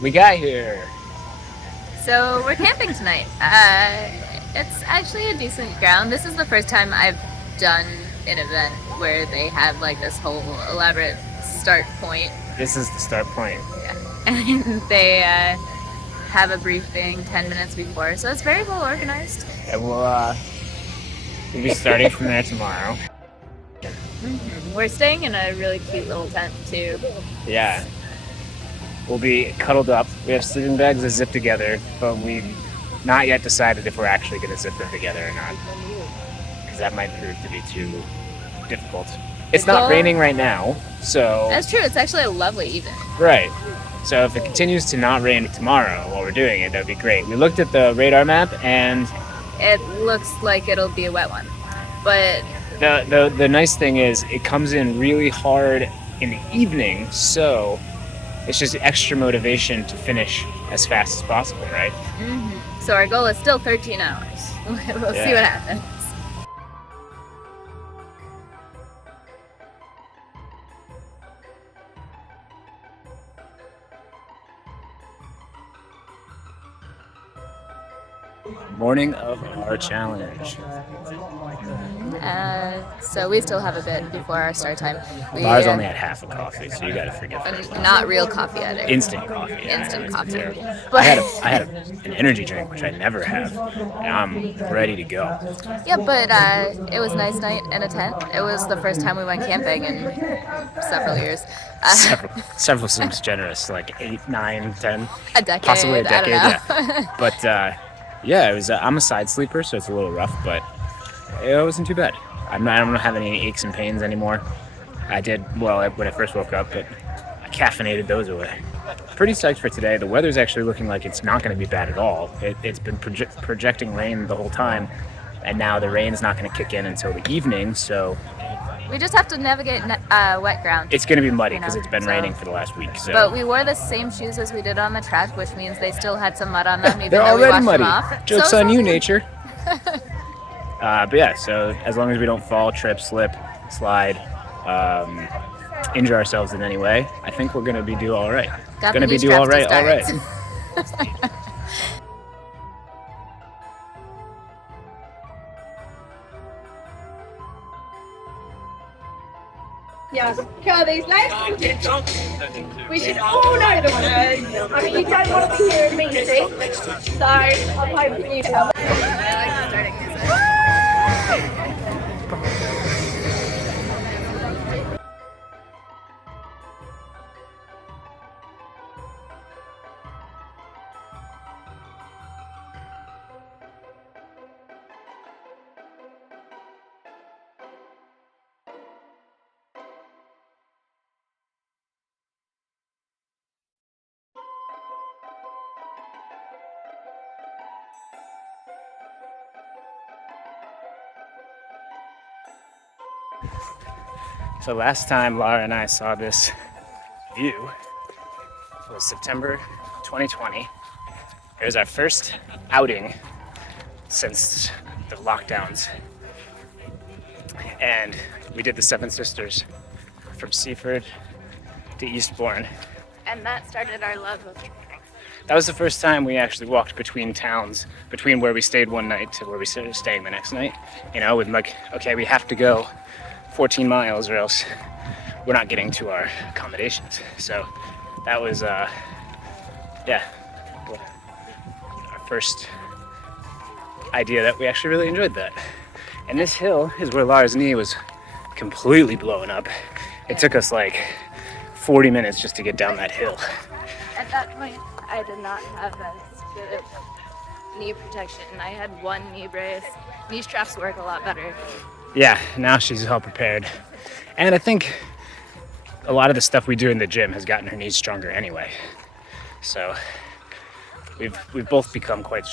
We got here. So we're camping tonight. It's actually a decent ground. This is the first time I've done an event where they have like this whole elaborate start point. This is the start point. Yeah. And they have a briefing 10 minutes before, so it's very well organized. And we'll be starting from there tomorrow. We're staying in a really cute little tent too. Yeah. We'll be cuddled up. We have sleeping bags that zip together, but we've not yet decided if we're actually going to zip them together or not. Because that might prove to be too difficult. It's not raining right now, so... That's true. It's actually a lovely evening. Right. So if it continues to not rain tomorrow while we're doing it, that would be great. We looked at the radar map, and... It looks like it'll be a wet one. But... The nice thing is it comes in really hard in the evening, so it's just extra motivation to finish as fast as possible, right? Mm-hmm. So our goal is still 13 hours. We'll see what happens. Morning of our challenge. So we still have a bit before our start time. Lars only had half a coffee, so you gotta forgive her. Not real coffee either. Instant coffee. Instant coffee. I had an energy drink, which I never have, and I'm ready to go. Yeah, but it was a nice night in a tent. It was the first time we went camping in several years. Several seems generous, like 8, 9, 10. A decade. Possibly a decade, I don't know. yeah. But yeah, it was. I'm a side sleeper, so it's a little rough, but it wasn't too bad. I don't have any aches and pains anymore. I did well when I first woke up, but I caffeinated those away. Pretty psyched for today. The weather's actually looking like it's not going to be bad at all. It's been projecting rain the whole time, and now the rain's not going to kick in until the evening, so... We just have to navigate wet ground. It's going to be muddy because it's been raining for the last week. So. But we wore the same shoes as we did on the track, which means they still had some mud on them, even They're though we already washed muddy. them off. Joke's on you, nature. But yeah, so as long as we don't fall, trip, slip, slide, injure ourselves in any way, I think we're going to be do all right. Going to be do all right, all right. Yeah, curl these legs. We should all know the words. I mean, you don't want to be here in meeting, so I'm hoping you can. So last time Laura and I saw this view was September 2020. It was our first outing since the lockdowns. And we did the Seven Sisters from Seaford to Eastbourne. And that started our love of camping. That was the first time we actually walked between towns, between where we stayed one night to where we started staying the next night. You know, with like, okay, we have to go 14 miles or else we're not getting to our accommodations. So that was, yeah, our first idea that we actually really enjoyed that. And this hill is where Lara's knee was completely blowing up. It took us like 40 minutes just to get down that hill. At that point, I did not have as good of knee protection. I had one knee brace. Knee straps work a lot better. Yeah, now she's all prepared. And I think a lot of the stuff we do in the gym has gotten her knees stronger anyway. So we've both become quite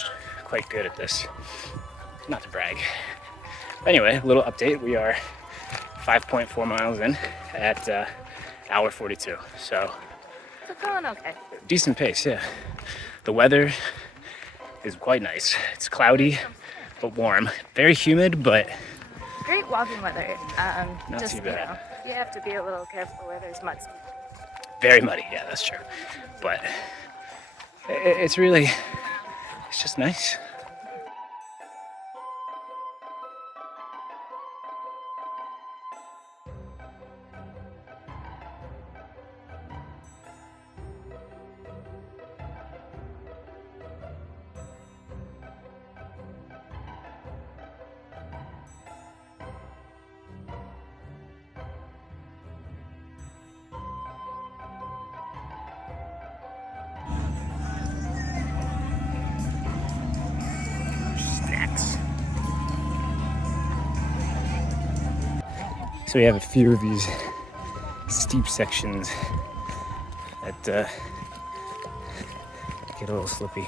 good at this. Not to brag. But anyway, a little update. We are 5.4 miles in at hour 42. So It's going okay. Decent pace, yeah. The weather is quite nice. It's cloudy but warm. Very humid, but great walking weather. Not just too bad. You have to be a little careful where there's mud. Very muddy, yeah, that's true. But It's really, it's just nice. Snacks. So we have a few of these steep sections that get a little slippy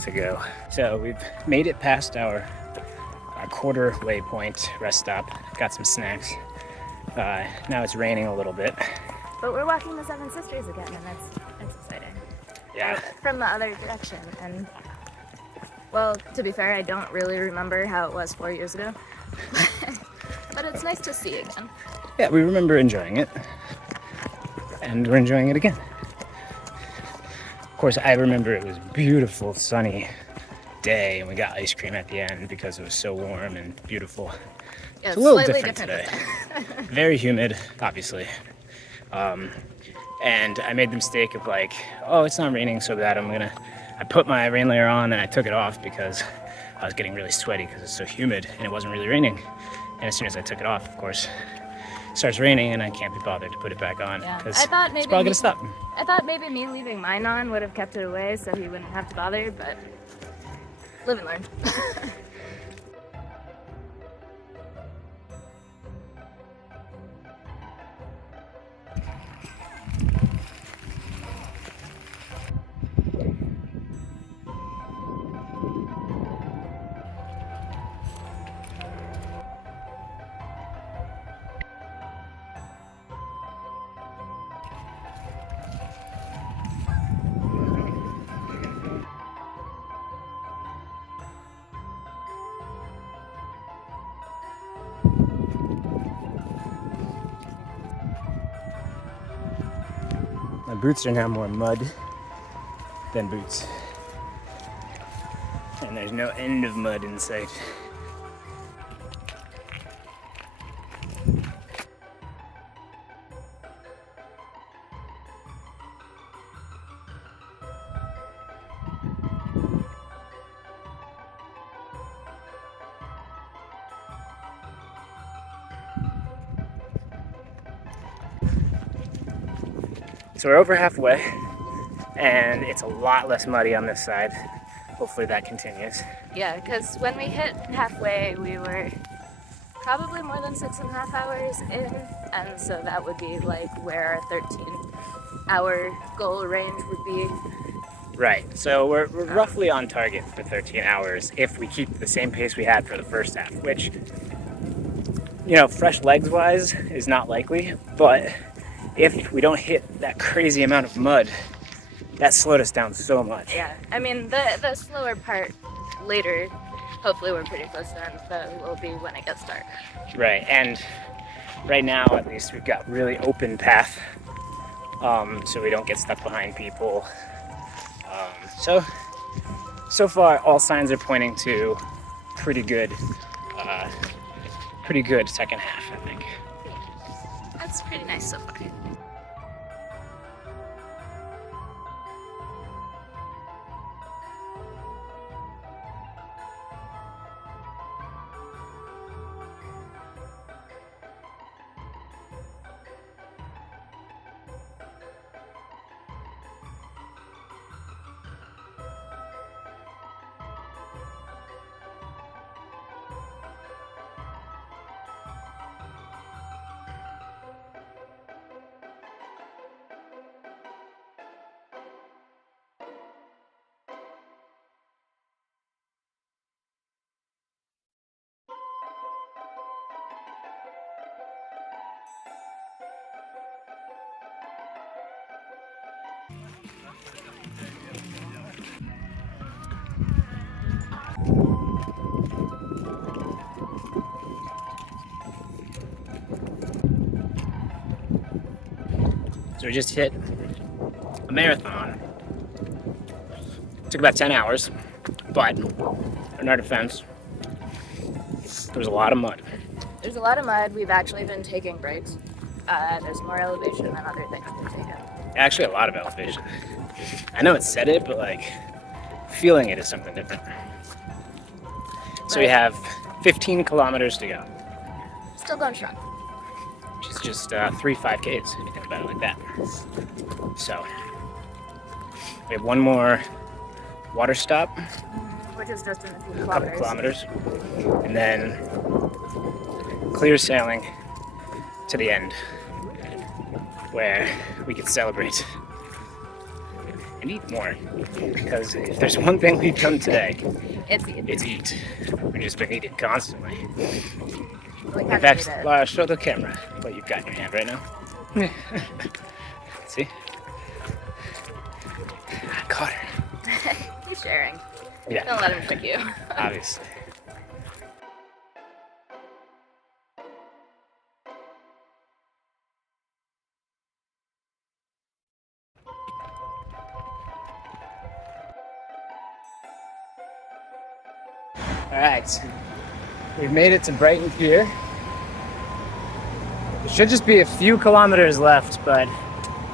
to go. So we've made it past our quarter waypoint rest stop. Got some snacks. Now it's raining a little bit. But we're walking the Seven Sisters again, and that's exciting. Yeah. From the other direction, and well, to be fair, I don't really remember how it was 4 years ago. But it's nice to see again. Yeah, we remember enjoying it. And we're enjoying it again. Of course, I remember it was a beautiful, sunny day, and we got ice cream at the end because it was so warm and beautiful. Yeah, It's a little slightly different today. this Very humid, obviously. And I made the mistake of like, oh, it's not raining so bad. I put my rain layer on and I took it off because I was getting really sweaty because it's so humid and it wasn't really raining. And as soon as I took it off, of course, it starts raining and I can't be bothered to put it back on Yeah. because I thought it's maybe probably gonna stop. I thought maybe me leaving mine on would have kept it away so he wouldn't have to bother, but live and learn. My boots are now more mud than boots. And there's no end of mud in sight. So we're over halfway, and it's a lot less muddy on this side. Hopefully that continues. Yeah, because when we hit halfway, we were probably more than 6.5 hours in, and so that would be like where our 13-hour goal range would be. Right, so we're roughly on target for 13 hours if we keep the same pace we had for the first half, which, you know, fresh legs wise is not likely, but if we don't hit that crazy amount of mud, that slowed us down so much. Yeah, I mean, the slower part later, hopefully we're pretty close then, but will be when it gets dark. Right, and right now at least we've got really open path, so we don't get stuck behind people. So far all signs are pointing to pretty good second half, I think. That's pretty nice so far. So we just hit a marathon. Took about 10 hours, but in our defense, there was a lot of mud. There's a lot of mud. We've actually been taking breaks. There's more elevation than other things we've taken. Actually, a lot of elevation. I know it said it, but like feeling it is something different. So we have 15 kilometers to go, Still going strong. which is just 3 5Ks if you think about it like that. So we have one more water stop, Which is just in a few a couple kilometers. kilometers, and then clear sailing to the end, where we can celebrate and eat more. Because if there's one thing we've done today, It's eat. We've just been eating constantly. we In kind fact, of need it. Lara, show the camera what you've got in your hand right now. See? I caught her. He's sharing. Yeah, Don't let him trick you. obviously. All right, we've made it to Brighton Pier. There should just be a few kilometers left, but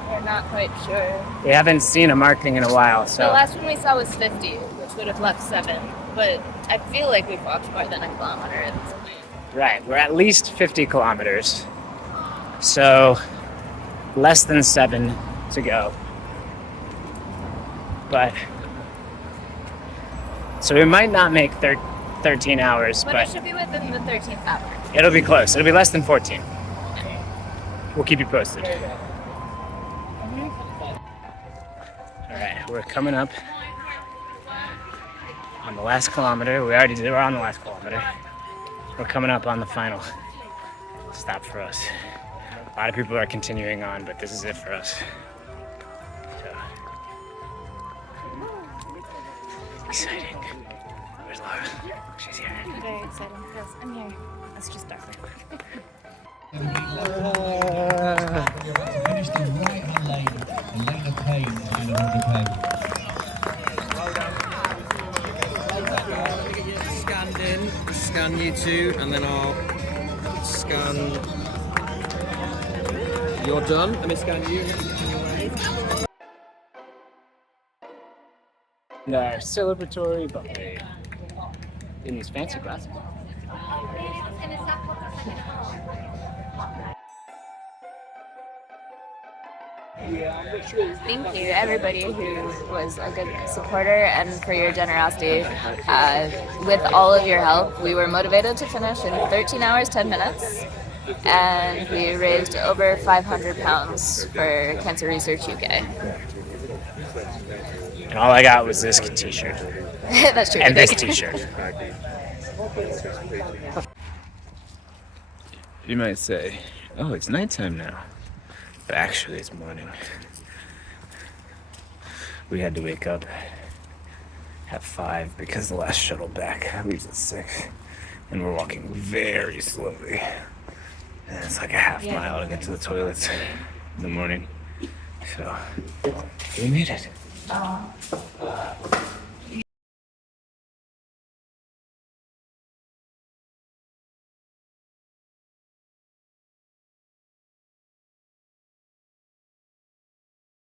We're not quite sure. we haven't seen a marking in a while, The so last one we saw was 50, which would have left 7. But I feel like we've walked more than a kilometer at this point. right, we're at least 50 kilometers. So less than 7 to go. But so we might not make 13 hours, But but it should be within the 13th hour. it'll be close. It'll be less than 14. We'll keep you posted. All right, we're coming up on the last kilometer. We're on the last kilometer. We're coming up on the final stop for us. A lot of people are continuing on, but this is it for us. So, exciting. Where's Laura? She's here. Very exciting. Yes, I'm here. Let's just start. Finished in right hand lane, and Lena Payne behind the Scanned in, scan you two, and then I'll scan. You're done. Let me scan you. And our celebratory buffet in these fancy glasses. Thank you, everybody who was a good supporter and for your generosity. With all of your help, we were motivated to finish in 13 hours, 10 minutes. And we raised over £500 for Cancer Research UK. And all I got was this t-shirt. That's true. And this t-shirt. You might say, oh, it's nighttime now. But actually, it's morning. We had to wake up at 5 because the last shuttle back leaves at 6. And we're walking very slowly. And it's like a half mile to get to the toilets in the morning. So, we made it.